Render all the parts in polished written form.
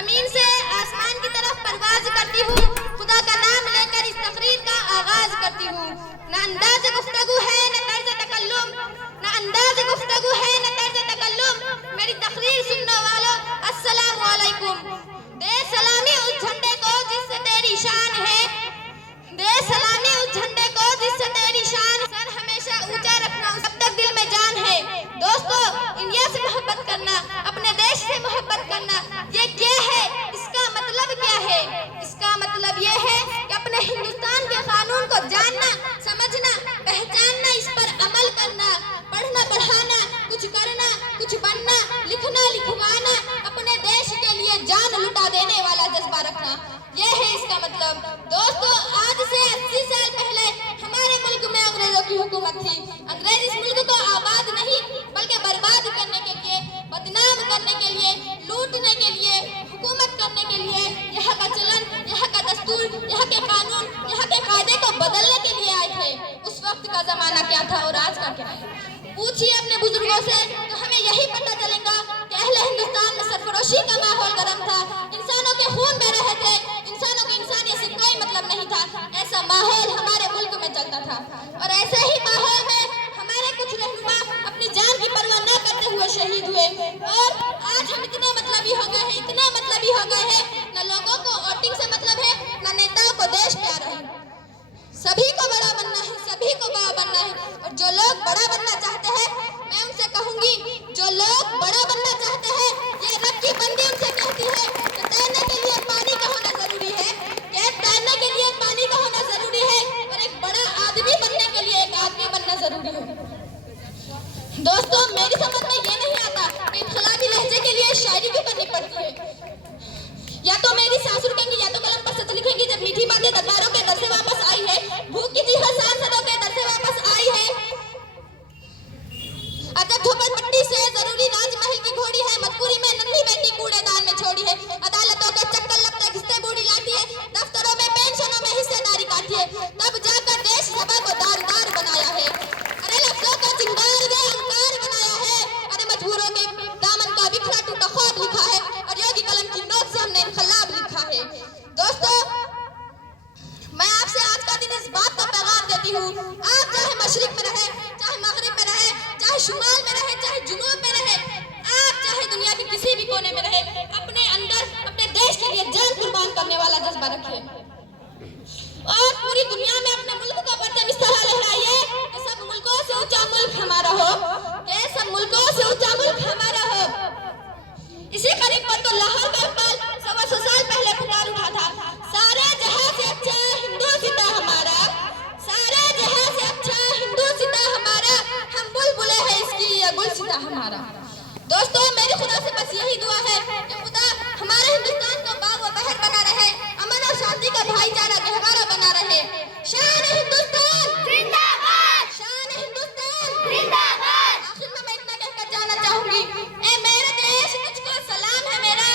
जमीन से आसमान की तरफ परवाज करती हूँ, खुदा का नाम लेकर इस तकरीर का आगाज करती हूँ। न अंदाज गुफ्तगू है न तर्ज तकल्लुम, न अंदाज गुफ्तगू है न तर्ज तकल्लुम। मेरी तकरीर सुनने वालों अस्सलाम वालेकुम। दे सलामी उस झंडे को जिससे तेरी शान है, दे सलामी उस झंडे को जिससे तेरी शान। सर हमेशा ऊंचा रखना जब तक दिल में जान है। दोस्तों, इंडिया से मोहब्बत करना, अपने देश से मोहब्बत करना, ये क्या है? इसका मतलब क्या है? इसका मतलब ये है कि अपने हिंदुस्तान के कानून को जानना, समझना, पहचानना, इस पर अमल करना, पढ़ना पढ़ाना, कुछ करना, कुछ बनना, लिखना लिखवाना, अपने देश के लिए जान लुटा देने वाला जज्बा रखना, ये है इसका मतलब। दोस्तों, आज से 80 साल पहले हमारे मुल्क में अंग्रेजों की हुकूमत थी। अंग्रेज इस मुल्क को आबाद नहीं बल्कि बर्बाद करने के लिए, बदनाम करने के लिए, लूटने के लिए, हुकूमत करने के लिए, यहाँ का चलन, यहाँ का दस्तूर, यहाँ के कानून, यहाँ के कायदे को बदलने के लिए आए थे। उस वक्त का जमाना क्या था और आज का क्या है? पूछिए अपने बुजुर्गों से तो हमें यही पता चलेगा कि अहले हिंदुस्तान में सरफरोशी का माहौल गर्म था, इंसानों के खून बह रहे थे, इंसानों को इंसानियत से कोई मतलब नहीं था। ऐसा माहौल हमारे मुल्क में चलता था और ऐसे ही माहौल में हमारे कुछ रहनुमा अपनी जान की परवाह न करते हुए शहीद हुए। और आज हम इतने मतलबी हो गए हैं, इतने मतलबी हो गए हैं, न लोगों को वोटिंग से मतलब है, न नेताओं को देश प्यार है। सभी को बड़ा बनना है, सभी को बड़ा बनना है। और जो लोग बड़ा बनना चाहते हैं, मैं उनसे कहूंगी, जो लोग बड़ा बनना चाहते हैं, ये रब की बंदी उनसे कहती है कि तैरने के लिए पानी का होना जरूरी है, कि तैरने के लिए पानी का होना जरूरी है, और एक बड़ा आदमी बनने के लिए एक आदमी बनना जरूरी है। दोस्तों, मेरी समझ में ये नहीं आता कि इनकलाबी लहजे के लिए शायरी क्यों करनी पड़ती है। या तो मेरी सासुर कहेंगी या तो कलम पर सच लिखेंगी, जब मीठी बातें दरबारों के दर से वापस आई है, भूख की चीख सांसदों के दर से वापस आई है। अजब झोपड़पट्टी से जरूरी राजमहल की घोड़ी है, मजबूरी में नन्ही बेटी कूड़ेदान में छोड़ी है। अदालतों के चक्कर लगते घिसते बूढ़ी लाती है, दफ्तरों में पेंशनों में हिस्सेदारी काटी है, तब जाकर देश सभा को दारदार बनाया है। अरे लफ्जों को चिंगार व अंकार बनाया है, अरे मजबूरों के दामन का बिखरा टूटा ख्वाब लिखा है, और योगी कलम की नोक से हमने इनकलाब लिखा है। दोस्तों, मैं आपसे आज का दिन इस बात का पैगाम देती हूँ, आप चाहे मशरिक में रहे, चाहे मगरिब में रहे, चाहे शुमाल में रहे, चाहे जुनूब में रहे, आप चाहे दुनिया के किसी भी कोने में रहे, अपने अंदर अपने देश के लिए जान कुर्बान करने वाला जज्बा रखिए और पूरी दुनिया में अपने मुल्क का परचम इस तरह लहराइए कि सब मुल्कों से ऊंचा मुल्क हमारा हो, कि सब मुल्कों से ऊंचा मुल्क हमारा हो। इसी करीब पर तो लाहौर का इकबाल 125 साल पहले पुकार उठा था, सारे जहां से अच्छा हिंदू सिता हमारा, सारे जहां से अच्छा हिंदू सिता हमारा, हम बुलबुले हैं इसकी ये गुलसिता हमारा। दोस्तों, मेरी खुदा से बस यही दुआ है कि खुदा हमारे हिंदुस्तान को बाग व बहर बना रहे, अमन और शांति का भाईचारा गहवारा बना रहे। शान हिंदुस्तान जिंदाबाद, शान हिंदुस्तान जिंदाबाद। आखिर में मैं इतना कहकर जाना चाहूंगी, ए मेरे देश तुझको सलाम है मेरा,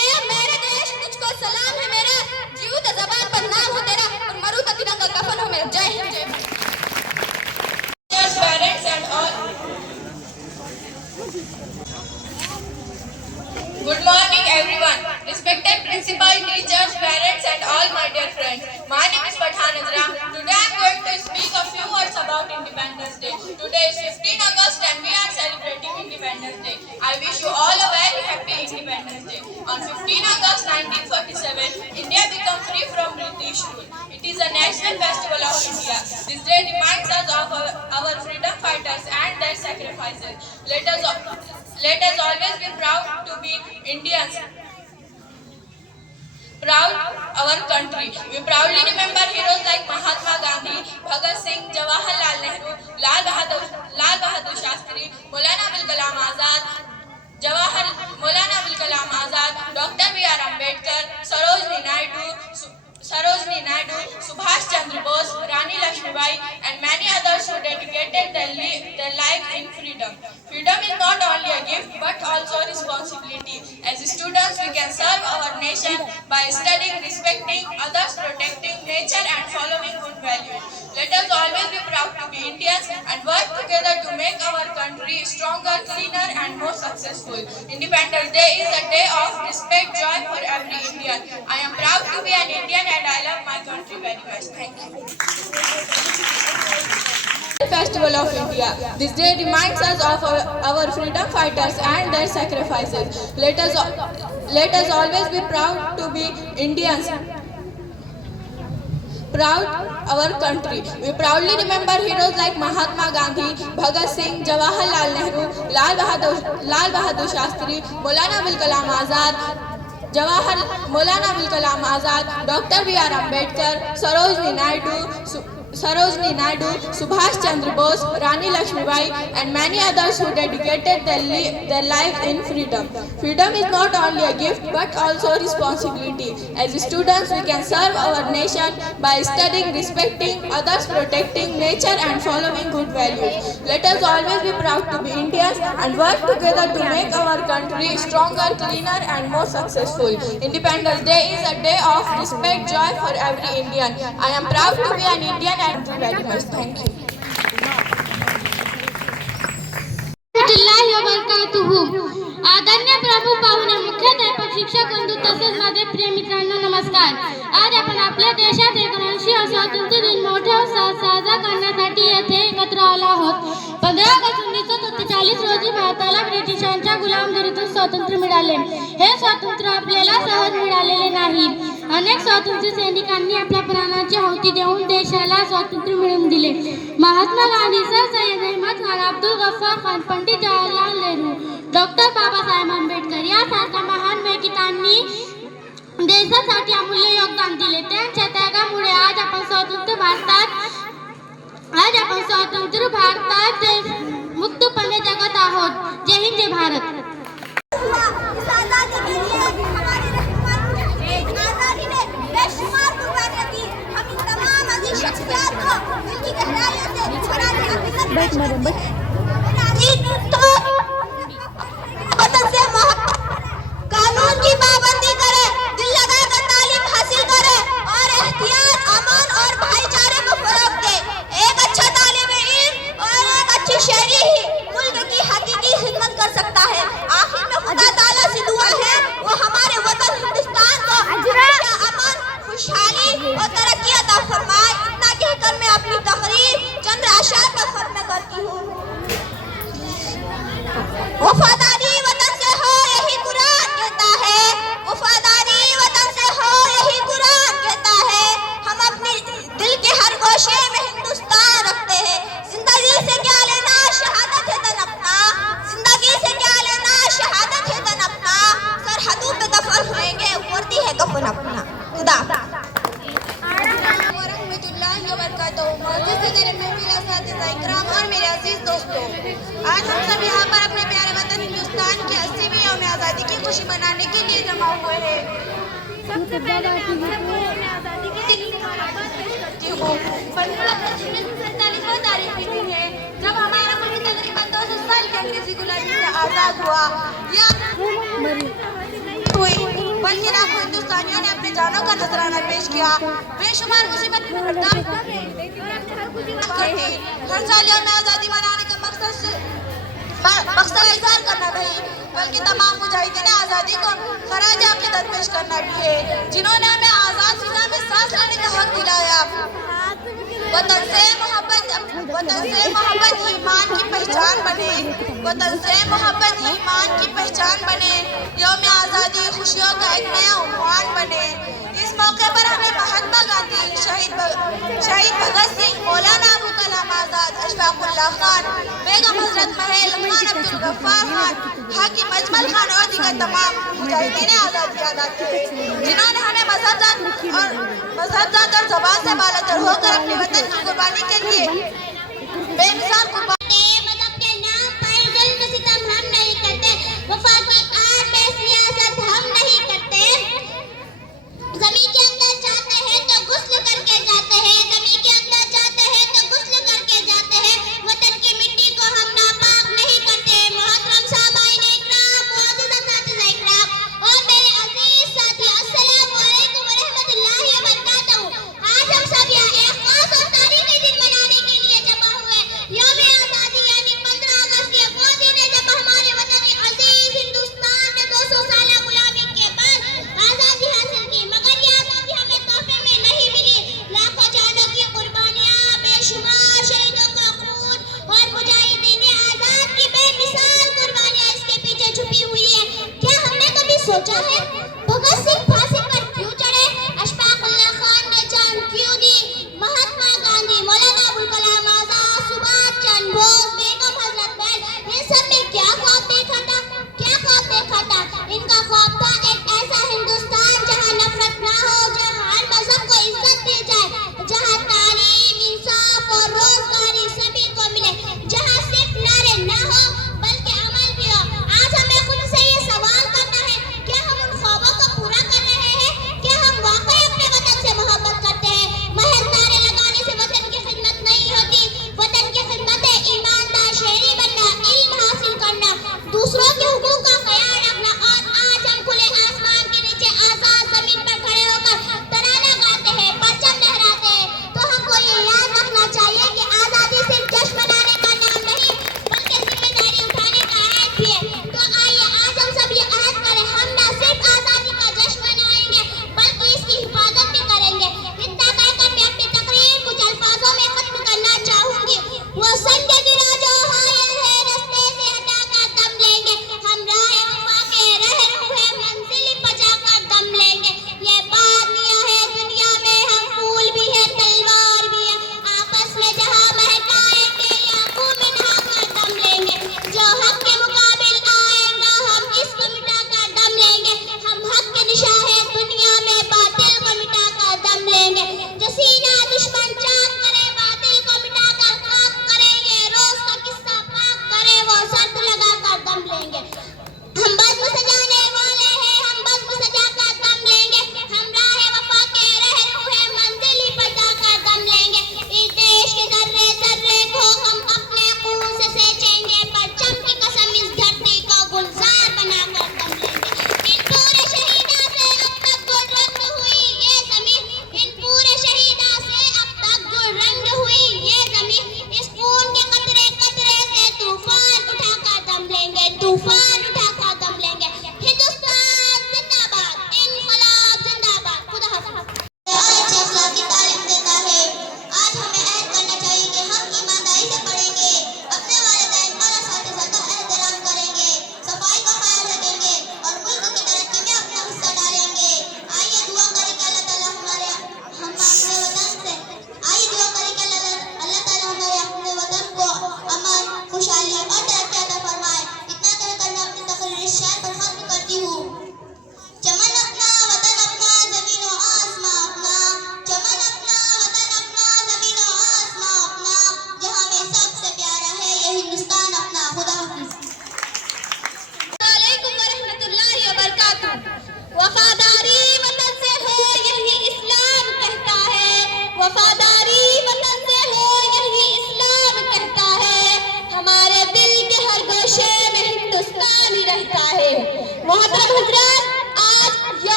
ए मेरे देश तुझको सलाम है मेरा, जीऊं तो ज़बान पर नाम हो तेरा और मरूं तो तिरंगा कफन हो मेरा। जय हिंद, जय Bharat. Parents and all. Good morning, everyone. Respected principal, teachers, parents, and all my dear friends. My name is Pathan Azra. Today I am going to speak a few words about Independence Day. Today is 15 August and we are celebrating Independence Day. I wish you all a very happy Independence Day. On 15 August 1947, India became free from British rule. It is a national festival of India. This day reminds us of our freedom fighters and their sacrifices. Let us always be proud to be Indians, proud our country. We proudly remember heroes like Mahatma Gandhi, Bhagat Singh, Jawaharlal Nehru, Lal Bahadur Shastri, Maulana Abul Kalam Azad, Maulana Abul Kalam Azad, Dr. B.R. Ambedkar, Sarojini Naidu, Subhash Chandra Bose, Rani Lakshmibai, and many others who dedicated their life in freedom. Freedom is not only a gift but also a responsibility. As students, we can serve our nation by studying, respecting others, protecting nature, and following good values. Let us always be proud to be Indians and work together to make make our country stronger, cleaner, and more successful. Independence Day is a day of respect, joy for every Indian. I am proud to be an Indian and I love my country very much. Thank you. Festival of India. This day reminds us of our freedom fighters and their sacrifices. Let us always be proud to be Indians. Proud our country. We proudly remember heroes like Mahatma Gandhi, Bhagat Singh, Jawaharlal Nehru, Lal Bahadur Shastri, Maulana Abul Kalam Azad, Dr. B.R. Ambedkar, Sarojini Naidu, Subhash Chandra Bose, Rani Lakshmibai, and many others who dedicated their lives in freedom. Freedom is not only a gift but also a responsibility. As students, we can serve our nation by studying, respecting others, protecting nature, and following good values. Let us always be proud to be Indians and work together to make our country stronger, cleaner, and more successful. Independence Day is a day of respect, joy for every Indian. I am proud to be an Indian and very much. Thank you. आदरणीय प्रमुख पाहुणे, मुख्याध्यापक, शिक्षक बंधू तसेच माझे प्रिय मित्रांनो, नमस्कार. आज आपण आपल्या देशात 79 स्वातंत्र्य दिन मोठ्या उत्साहात साजरा करण्यासाठी येथे एकत्र आलो आहोत. 15 ऑगस्ट 1947 रोजी भारताला ब्रिटिशांच्या गुलामगिरीतून स्वातंत्र्य मिळाले. हे स्वातंत्र्य आपल्याला सहज मिळालेले नाही. अनेक स्वातंत्र्य सैनिकांनी आपल्या प्राणाची आहुती देऊन देशाला स्वातंत्र्य मिळवून दिले. महात्मा गांधी, सर सय्यद अहमद खान, अब्दुल गफ्फार खान, पंडित जवाहरलाल नेहरू, डॉक्टर बाबासाहेब आंबेडकर यासारख्या महान व्यक्तींनी देशासाठी अमूल्य योगदान दिले. त्यांच्या त्यागामुळे आज आपण स्वतंत्र भारतात मुक्तपणे जगत आहोत. जय हिंद, जय भारत. कानून की पाबंदी करे, दिल लगाकर तालीम हासिल करे और एहतियात, अमन और भाईचारे को फरोग दे. एक अच्छा तालिब इल्म और एक अच्छी शहरी ही मुल्क की हकीकी खिदमत कर सकता है. आखिर में खुदा ताला से दुआ है वो हमारे वतन हिंदुस्तान को हमेशा अमन, खुशहाली और तरक्की अता फरमाए. इतना कहकर मैं अपनी तकरीर चंद आशार पर खत्म करती हूँ. वफादारी वतन से हो यही कुरान कहता है. वफादारी वतन से हो यही कुरान कहता है. हम अपने दिल के हर गोशे में हिंदुस्तान रखते हैं. जिंदगी से क्या लेना, शहादत है तन अपना. जिंदगी से क्या लेना, शहादत है तन अपना. सरहदों पे दफन होएंगे, वर्दी है कफन अपना. खुदा और मेरे अजीज दोस्तों, आज हम सब यहाँ पर अपने प्यारे वतन हिंदुस्तान के 80वीं यौम आज़ादी की खुशी मनाने के लिए जमा हुए हैं. सबसे पहले मैं आप सबको अपने आज़ादी के दिन करती हूँ. 15 अगस्त 1947 तारीख की दिन है जब हमारा मुल्क तकरीबन 200 साल की अंग्रेजी गुलामी से आज़ाद हुआ. बल्कि लाखों हिंदुस्तानियों ने अपनी जानों का नजराना पेश किया. बेशुमार मुसीबत हर साल यौम आज़ादी मनाने का मकसद इज़हार करना नहीं, बल्कि तमाम मुजाहिदीन आज़ादी को खराज अक़ीदत पेश करना भी है, जिन्होंने हमें आज़ाद फिज़ा में सांस लेने का हक दिलाया. वतन से मोहब्बत ईमान की पहचान बने. वतन से मोहब्बत ईमान की पहचान बने. यौम आज़ादी खुशियों का एक नया उन्वान बने. इस मौके पर हमें महात्मा गांधी, शहीद भगत सिंह, मौलाना अबुल कलाम आज़ाद, अशफाकुल्लाह खान, बेगम हजरत महल, खान अब्दुल गफ्फार खान, हाकिम अजमल खान और दीगर तमाम मुजाहिदीन आज़ादी अदा किए, जिन्होंने हमें मजहब जात और ज़बान से बालातर होकर अपने वतन की कुर्बानी के लिए बेमिसाल कुर्बानी. ज़मीन के अंदर जाते हैं तो गुस्ल करके जाते हैं. ज़मीन के अंदर जाते हैं तो गुस्ल करके जाते हैं. वतन की मिट्टी को हम नापाक नहीं करते. मोहतरम साहबाइन इकराम, मुअज़्ज़ज़ असातिज़ा इकराम और मेरे अजीज साथी, अस्सलामु अलैकुम व रहमतुल्लाहि व बरकातहू. आज हम सब यहाँ एक खास और तारीखी दिन मनाने के लिए जमा हुए. यौम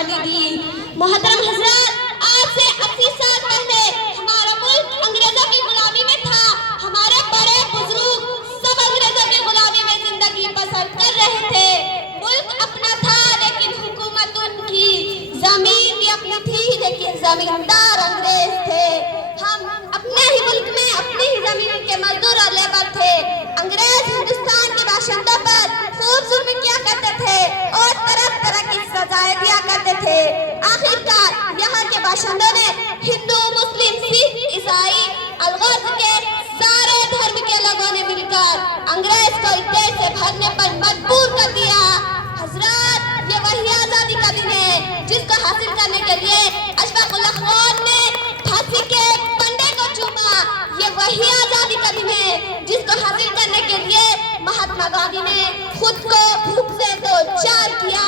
आज़ादी दी। मोहतरम हजरत, आज से 80 साल पहले हमारा मुल्क अंग्रेजों की गुलामी में था। हमारे बड़े बुजुर्ग सब अंग्रेजों की गुलामी में जिंदगी बसर कर रहे थे। मुल्क अपना था लेकिन हुकूमत उनकी, जमीन भी अपनी थी लेकिन जमींदार अंग्रेज थे। हम अपने ही मुल्क में अपनी ही जमीन के मजदूर और लेबर थे। अंग्रेज हिंदुस्तान के बाशिंदों पर खूब जुल्म किया करते थे और तरह तरह की सजाएं दिया करते थे। आखिरकार यहाँ के बाशिंदों ने हिंदू, मुस्लिम, सिख, ईसाई, अलगर्ज के सारे धर्म के लोगों ने मिलकर अंग्रेज को इस देश से भागने पर मजबूर कर दिया। हजरत, ये वही आजादी का दिन है जिसको हासिल करने के लिए अशफाक उल्लाह खान ने फांसी के पंडे को चूमा। ये वही आजादी का दिन है जिसको हासिल करने के लिए महात्मा गांधी ने खुद को भूख से दो चार किया।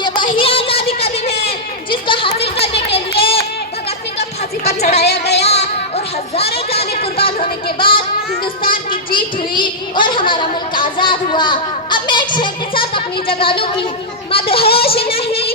ये वही आजादी का दिन है जिसको हासिल करने के लिए भगत सिंह को फांसी पर चढ़ाया गया और हजारों जानें कुर्बान होने के बाद हिंदुस्तान की जीत हुई और हमारा मुल्क आजाद हुआ। अब मैं एक शेर के साथ अपनी जगह लूंगी। मदहोश नहीं